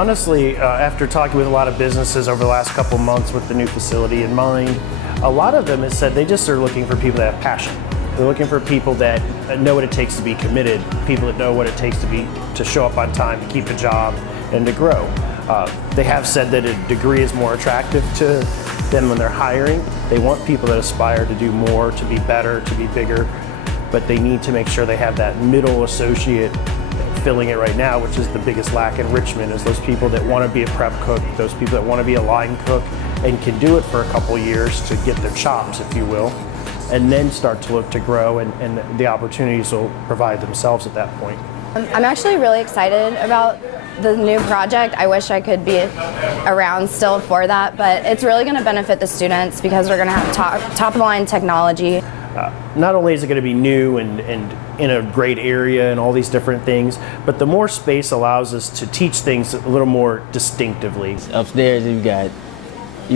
Honestly, after talking with a lot of businesses over the last couple months with the new facility in mind, a lot of them have said they just are looking for people that have passion. They're looking for people that know what it takes to be committed, people that know what it takes to show up on time, to keep a job, and to grow. They have said that a degree is more attractive to them when they're hiring. They want people that aspire to do more, to be better, to be bigger, but they need to make sure they have that middle associate filling it right now, which is the biggest lack in Richmond, is those people that want to be a prep cook, those people that want to be a line cook and can do it for a couple years to get their chops, if you will, and then start to look to grow, and the opportunities will provide themselves at that point. I'm actually really excited about the new project. I wish I could be around still for that, but it's really going to benefit the students because we're going to have top of the line technology. Not only is it going to be new and in a great area and all these different things, but the more space allows us to teach things a little more distinctively. Upstairs you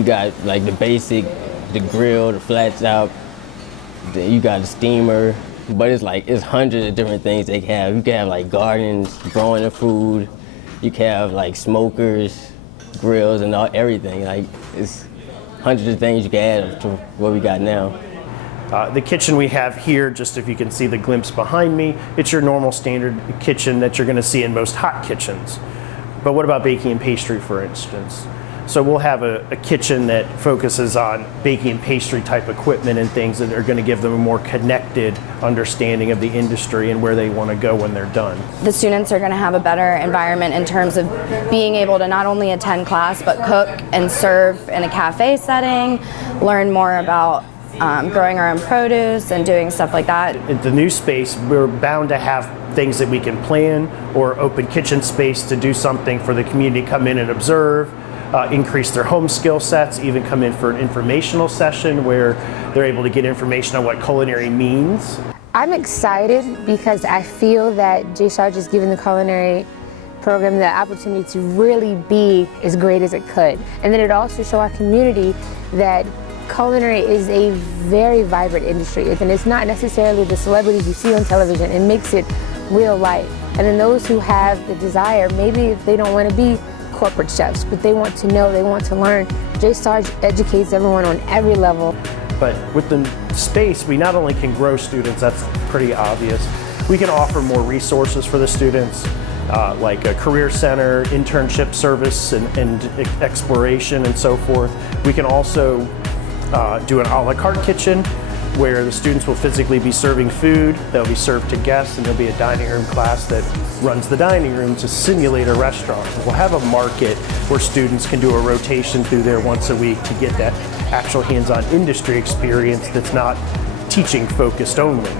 got like the basic, the grill, the flat top, then you got the steamer, but it's hundreds of different things they have. You can have like gardens, growing the food, you can have like smokers, grills, and everything. Like it's hundreds of things you can add to what we got now. The kitchen we have here, just if you can see the glimpse behind me, it's your normal standard kitchen that you're going to see in most hot kitchens. But what about baking and pastry, for instance? So we'll have a kitchen that focuses on baking and pastry type equipment and things that are going to give them a more connected understanding of the industry and where they want to go when they're done. The students are going to have a better environment in terms of being able to not only attend class, but cook and serve in a cafe setting, learn more about growing our own produce and doing stuff like that. At the new space, we're bound to have things that we can plan, or open kitchen space to do something for the community to come in and observe, increase their home skill sets, even come in for an informational session where they're able to get information on what culinary means. I'm excited because I feel that J-Sarge has given the culinary program the opportunity to really be as great as it could. And then it also shows our community that culinary is a very vibrant industry, and it's not necessarily the celebrities you see on television. It makes it real life. And then those who have the desire, maybe if they don't want to be corporate chefs, but they want to know, they want to learn, J-Sarge educates everyone on every level. But with the space, we not only can grow students, that's pretty obvious, we can offer more resources for the students, like a career center, internship service, and exploration and so forth. We can also do an a la carte kitchen where the students will physically be serving food that'll be served to guests, and there'll be a dining room class that runs the dining room to simulate a restaurant. We'll have a market where students can do a rotation through there once a week to get that actual hands-on industry experience that's not teaching focused only.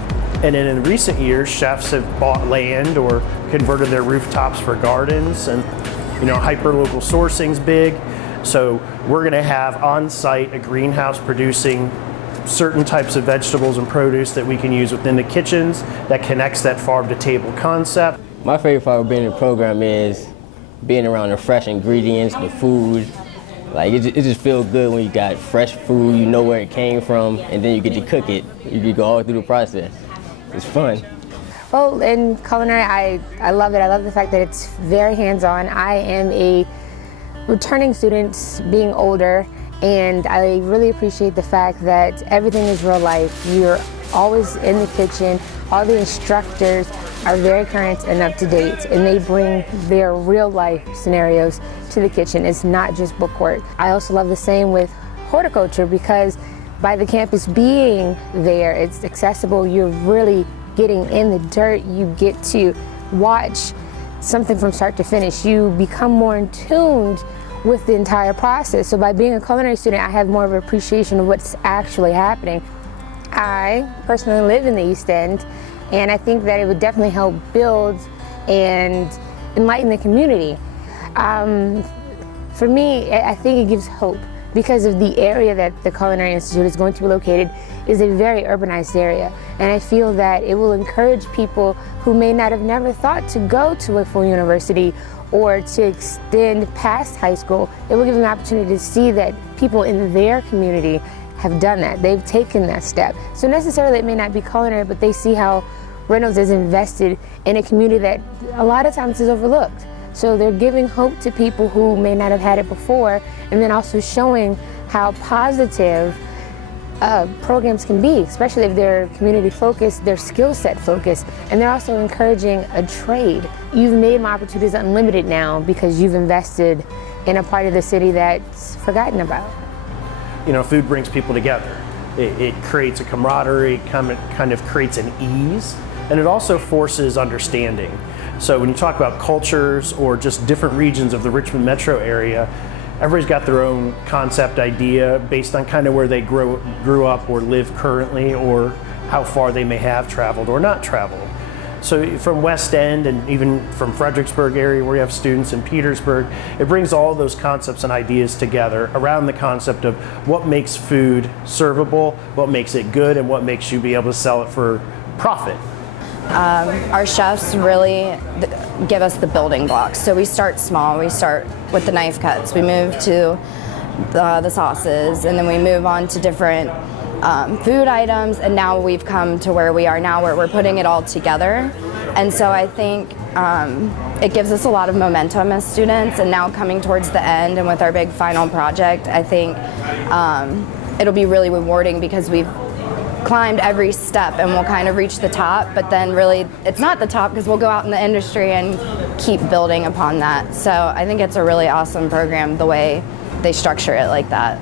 And then in recent years, chefs have bought land or converted their rooftops for gardens, and hyper-local sourcing's big. So we're going to have on-site a greenhouse producing certain types of vegetables and produce that we can use within the kitchens that connects that farm-to-table concept. My favorite part of being in the program is being around the fresh ingredients, the food. Like it just feels good when you got fresh food, you know where it came from, and then you get to cook it. You can go all through the process. It's fun. Well, in culinary, I love it. I love the fact that it's very hands-on. I am a returning student, being older, and I really appreciate the fact that everything is real life. You're always in the kitchen. All the instructors are very current and up to date, and they bring their real life scenarios to the kitchen. It's not just bookwork. I also love the same with horticulture, because by the campus being there, it's accessible. You're really getting in the dirt. You get to watch something from start to finish. You become more in tune with the entire process. So by being a culinary student, I have more of an appreciation of what's actually happening. I personally live in the East End, and I think that it would definitely help build and enlighten the community. For me, I think it gives hope, because of the area that the Culinary Institute is going to be located is a very urbanized area. And I feel that it will encourage people who may not have never thought to go to a full university or to extend past high school. It will give them the opportunity to see that people in their community have done that. They've taken that step. So necessarily it may not be culinary, but they see how Reynolds is invested in a community that a lot of times is overlooked. So they're giving hope to people who may not have had it before, and then also showing how positive programs can be, especially if they're community focused, they're skill set focused, and they're also encouraging a trade. You've made my opportunities unlimited now because you've invested in a part of the city that's forgotten about. You know, food brings people together. It creates a camaraderie, kind of creates an ease, and it also forces understanding. So when you talk about cultures or just different regions of the Richmond metro area, everybody's got their own concept idea based on kind of where they grew up or live currently, or how far they may have traveled or not traveled. So from West End and even from Fredericksburg area where you have students in Petersburg, it brings all those concepts and ideas together around the concept of what makes food servable, what makes it good, and what makes you be able to sell it for profit. Our chefs really give us the building blocks. So we start small. We start with the knife cuts. We move to the sauces, and then we move on to different food items, and now we've come to where we are now, where we're putting it all together. And so I think it gives us a lot of momentum as students, and now coming towards the end and with our big final project, I think it'll be really rewarding because we've climbed every step and we'll kind of reach the top, but then really it's not the top because we'll go out in the industry and keep building upon that. So I think it's a really awesome program the way they structure it like that.